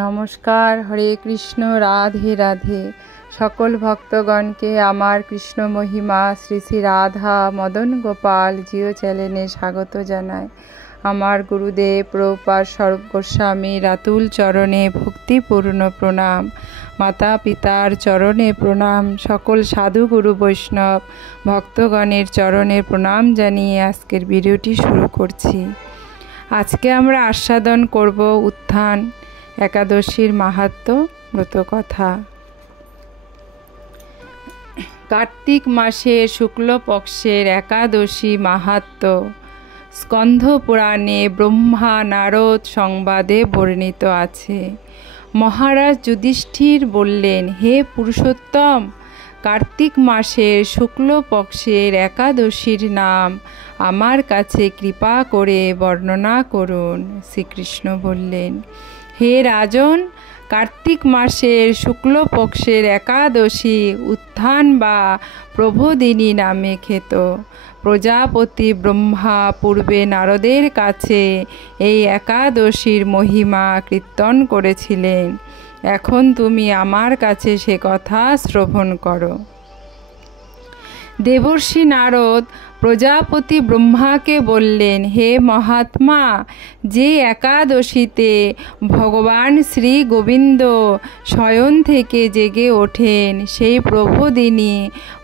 নমস্কার। হরে কৃষ্ণ, রাধে রাধে। সকল ভক্তগণকে আমার কৃষ্ণ মহিমা শ্রী শ্রী রাধা মদন গোপাল জিও চ্যানেলে স্বাগত জানাই। আমার গুরুদেব প্রভুপাদ স্বরূপ গোস্বামীর আতুল চরণে ভক্তিপূর্ণ প্রণাম, মাতা পিতার চরণে প্রণাম, সকল সাধু গুরু বৈষ্ণব ভক্তগণের চরণে প্রণাম জানিয়ে আজকের ভিডিওটি শুরু করছি। আজকে আমরা আস্বাদন করব উত্থান একাদশীর মাহাত্ম্য ব্রতকথা। কার্তিক মাসের শুক্লপক্ষের একাদশী মাহাত্ম্য স্কন্ধ পুরাণে ব্রহ্মা নারদ সংবাদে বর্ণিত আছে। মহারাজ যুধিষ্ঠির বললেন, হে পুরুষোত্তম, কার্তিক মাসের শুক্লপক্ষের একাদশীর নাম আমার কাছে কৃপা করে বর্ণনা করুন। শ্রীকৃষ্ণ বললেন, হে রাজন, কার্তিক মাসের শুক্লপক্ষের একাদশী উত্থান বা প্রবোধিনী নামে খ্যাত। প্রজাপতি ব্রহ্মা পূর্বে নারদের কাছে এই একাদশীর মহিমা কীর্তন করেছিলেন। এখন তুমি আমার কাছে সে কথা শ্রবণ করো। দেবর্ষি নারদ প্রজাপতি ব্রহ্মাকে বললেন, হে মহাত্মা, যে একাদশীতে ভগবান শ্রী গোবিন্দ শয়ন থেকে জেগে ওঠেন সেই প্রবোধিনী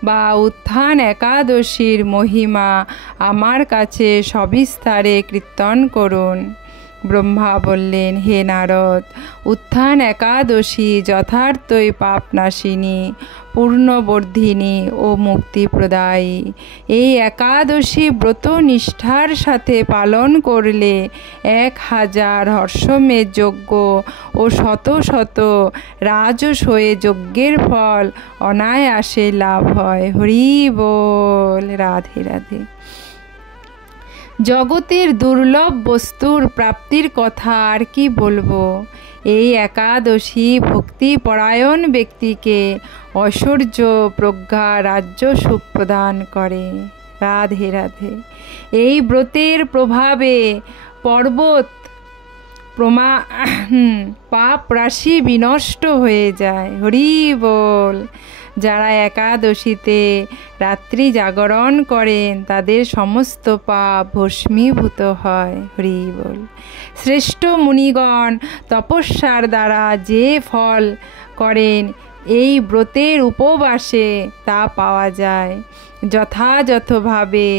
বা উত্থান একাদশীর মহিমা আমার কাছে সবিস্তারে কীর্তন করুন। ব্রহ্মা বললেন, হে নারদ, উত্থান একাদশী যথার্থই পাপনাশিনী, পূর্ণবর্ধিনী ও মুক্তিপ্রদায়ী। এই একাদশী ব্রত নিষ্ঠার সাথে পালন করলে 1000 হর্ষমেধ যজ্ঞ ও শত শত রাজসূয় যজ্ঞের ফল অনায়াসে লাভ হয়। হরি বল। রাধে রাধে। জগতের দুর্লভ বস্তুর প্রাপ্তির কথা আর কি বলবো। এই একাদশী ভক্তিপরায়ণ ব্যক্তিকে ঐশ্বর্য, প্রজ্ঞা, রাজ্য সুখ প্রদান করে। রাধে রাধে। এই ব্রতের প্রভাবে পর্বত পাপ রাশি বিনষ্ট হয়ে যায়। হরি বল। যারা একাদশীতে রাত্রি জাগরণ করেন তাদের সমস্ত পাপ ভস্মীভূত হয়। হরি বল। শ্রেষ্ঠ মুনিগণ তপস্যার দ্বারা যে ফল করেন এই ব্রতের উপবাসে তা পাওয়া যায়। যথাযথভাবে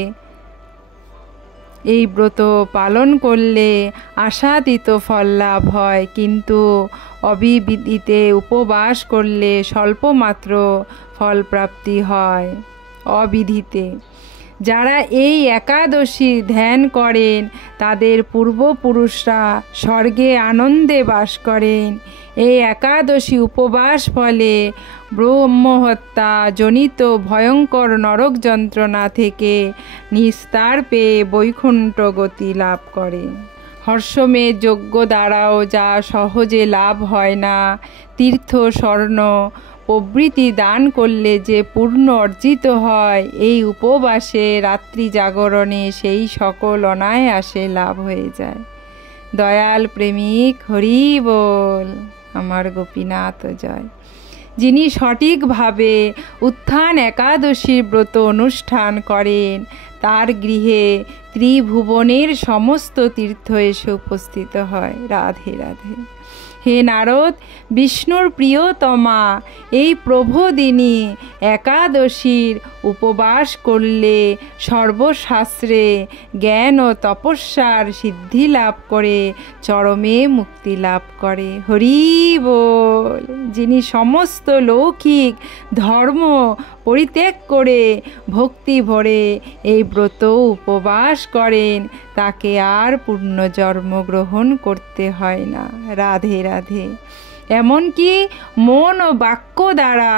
এই ব্রত পালন করলে আশাতীত ফল লাভ হয়, কিন্তু অবিধিতে উপবাস করলে স্বল্পমাত্র ফল প্রাপ্তি হয়। অবিধিতে যারা এই একাদশী ধ্যান করেন তাদের পূর্বপুরুষরা স্বর্গে আনন্দে বাস করেন। এই একাদশী উপবাস ফলে ব্রহ্মহত্যা জনিত ভয়ঙ্কর নরক যন্ত্রণা থেকে নিস্তার পেয়ে বৈকুণ্ঠ গতি লাভ করে। হর্ষমেধ যজ্ঞ দ্বারাও যা সহজে লাভ হয় না, তীর্থ, স্বর্ণ প্রভৃতি দান করলে যে পূর্ণ অর্জিত হয়, এই উপবাসে রাত্রি জাগরণে সেই সকল অনায়াসে লাভ হয়ে যায়। দয়াল প্রেমিক হরি বল। আমার গোপীনাথ জয়। যিনি সঠিকভাবে উত্থান একাদশীর ব্রত অনুষ্ঠান করেন তার গৃহে ত্রিভুবনের সমস্ত তীর্থ এসে উপস্থিত হয়। রাধে রাধে। হে নারদ, বিষ্ণুর প্রিয়তমা এই প্রবোধিনী একাদশীর উপবাস করলে সর্বশাস্ত্রে জ্ঞান ও তপস্যার সিদ্ধি লাভ করে চরমে মুক্তি লাভ করে। হরি বল। যিনি সমস্ত লৌকিক ধর্ম পরিত্যাগ করে ভক্তি ভরে এই ব্রত উপবাস করেন তাকে আর পুনর্জন্ম গ্রহণ করতে হয় না। রাধে রাধে। এমনকি মন ও বাক্য দ্বারা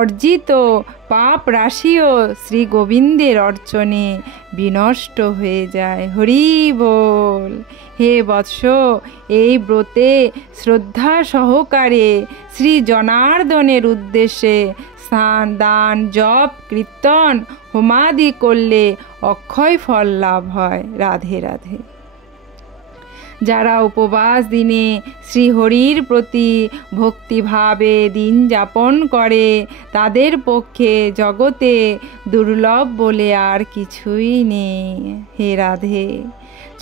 অর্জিত পাপ রাশিও শ্রী গোবিন্দের অর্চনে বিনষ্ট হয়ে যায়। হরি বল। হে বৎস, এই ব্রতে শ্রদ্ধা সহকারে শ্রী জনার্দনের উদ্দেশ্যে স্নান, দান, জপ, কীর্তন, হোমাদি করলে অক্ষয় ফল লাভ হয়। রাধে রাধে। যারা উপবাস দিনে শ্রীহরির প্রতি ভক্তিভাবে দিন যাপন করে তাদের পক্ষে জগতে দুর্লভ বলে আর কিছুই নেই। হে রাধে,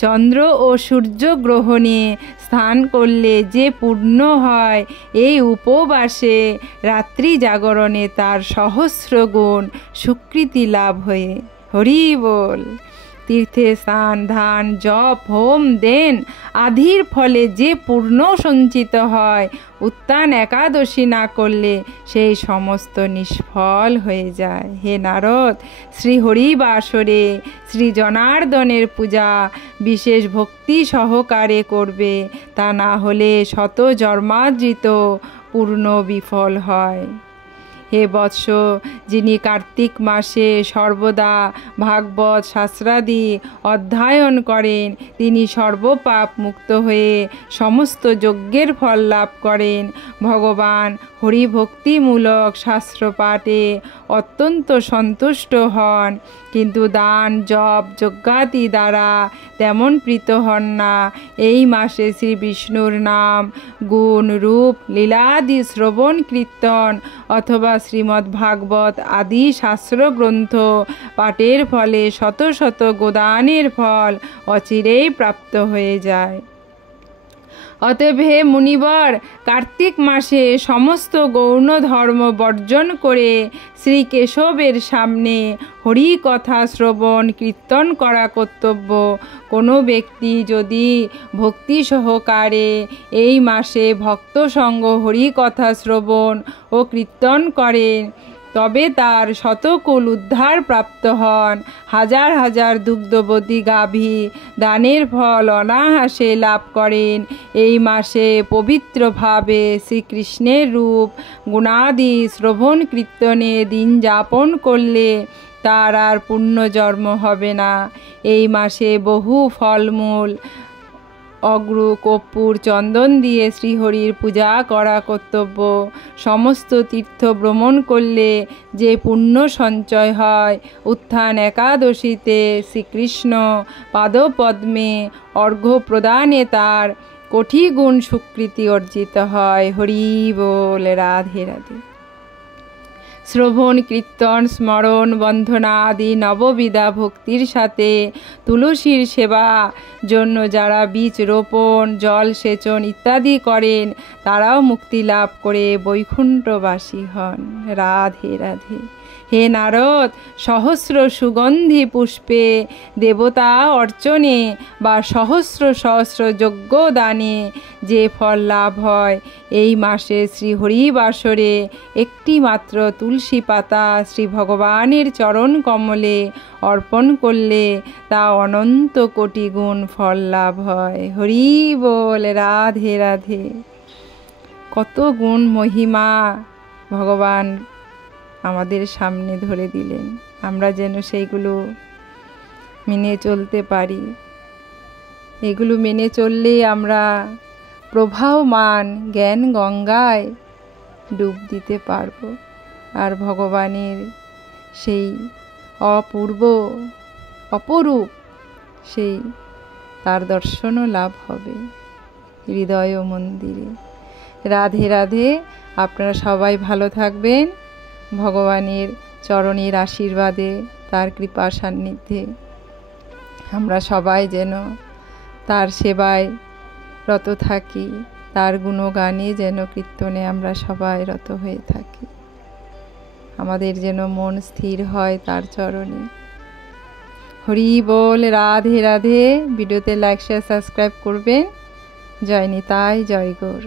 চন্দ্র ও সূর্য গ্রহণে স্নান করলে যে পুণ্য হয়, এই উপবাসে রাত্রি জাগরণে তার সহস্র গুণ স্বীকৃতি লাভ হয়ে। হরি বল। তীর্থে স্নান, ধান, জপ, হোম, দেন আদির ফলে যে পূর্ণ সঞ্চিত হয়, উত্থান একাদশী না করলে সেই সমস্ত নিষ্ফল হয়ে যায়। হে নারদ, শ্রীহরি বাসরে শ্রী জনার্দনের পূজা বিশেষ ভক্তি সহকারে করবে, তা না হলে শত জন্মার্জিত পূর্ণ বিফল হয়। হে বৎস, যিনি কার্তিক মাসে সর্বদা ভাগবত শাস্ত্রাদি অধ্যয়ন করেন, তিনি সর্বপাপ মুক্ত হয়ে সমস্ত যজ্ঞের ফল লাভ করেন। ভগবান হরিভক্তিমূলক শাস্ত্র পাঠে অত্যন্ত সন্তুষ্ট হন, কিন্তু দান, জপ, যজ্ঞাদি দ্বারা তেমন প্রীত হন না। এই মাসে শ্রী বিষ্ণুর নাম, গুণ, রূপ, লীলাদি শ্রবণ কীর্তন অথবা শ্রীমদ্ ভাগবত আদি শাস্ত্রগ্রন্থ পাঠের ফলে শত শত গোদানের ফল অচিরেই প্রাপ্ত হয়ে যায়। অতএব হে মুনিবর, কার্তিক মাসে সমস্ত গৌণ ধর্ম বর্জন করে শ্রী কেশবের সামনে হরি কথা শ্রবণ কীর্তন করা কর্তব্য। কোনো ব্যক্তি যদি ভক্তি সহকারে এই মাসে ভক্ত সঙ্গ হরি কথা শ্রবণ ও কীর্তন করেন, তবে তার শতকুল উদ্ধার প্রাপ্ত হন। হাজার হাজার দুগ্ধবতী গাভী দানের ফল অনায়াসে লাভ করেন। এই মাসে পবিত্রভাবে শ্রীকৃষ্ণের রূপ গুণাদি শ্রবণ কীর্তনে দিন যাপন করলে তার আর পুণ্যজন্ম হবে না। এই মাসে বহু ফলমূল, অগ্রু, কর্পূর, চন্দন দিয়ে শ্রীহরির পূজা করা কর্তব্য। সমস্ত তীর্থ ভ্রমণ করলে যে পুণ্য সঞ্চয় হয়, উত্থান একাদশীতে শ্রীকৃষ্ণ পাদপদ্মে অর্ঘ্য প্রদানে তার কোটি গুণ স্বীকৃতি অর্জিত হয়। হরি বল। রাধে রাধে। শ্রবণ, কীর্তন, স্মরণ, বন্ধনা আদি নববিধা ভক্তির সাথে তুলসীর সেবা জন্য যারা বীজ রোপণ, জল সেচন ইত্যাদি করেন, তারাও মুক্তি লাভ করে বৈকুণ্ঠবাসী হন। রাধে রাধে। হে নারদ, সহস্র সুগন্ধি পুষ্পে দেবতা অর্চনে বা সহস্র সহস্র যজ্ঞ দানে যে ফল লাভ হয়, এই মাসে শ্রী হরিবাসরে একটি মাত্র তুলসী পাতা শ্রী ভগবানের চরণ কমলে অর্পণ করলে তা অনন্ত কোটি গুণ ফল লাভ হয়। হরি বল। রাধে রাধে। কত গুণ মহিমা ভগবান আমাদের সামনে ধরে দিলেন, আমরা যেন সেইগুলো মেনে চলতে পারি। এগুলো মেনে চললে আমরা প্রবাহমান জ্ঞান গঙ্গায় ডুব দিতে পারব, আর ভগবানের সেই অপরূপ সেই তার দর্শনও লাভ হবে হৃদয় ও মন্দিরে। রাধে রাধে। আপনারা সবাই ভালো থাকবেন ভগবানের চরণের আশীর্বাদে, তার কৃপা সান্নিধ্যে। আমরা সবাই যেন তার সেবায় রত থাকি, তার গুণগানে যেন কীর্তনে আমরা সবাই রত হয়ে থাকি। আমাদের যেন মন স্থির হয় তার চরণে। হরি বল। রাধে রাধে। ভিডিওতে লাইক, শেয়ার, সাবস্ক্রাইব করবেন। জয় নিতাই, জয় গৌর।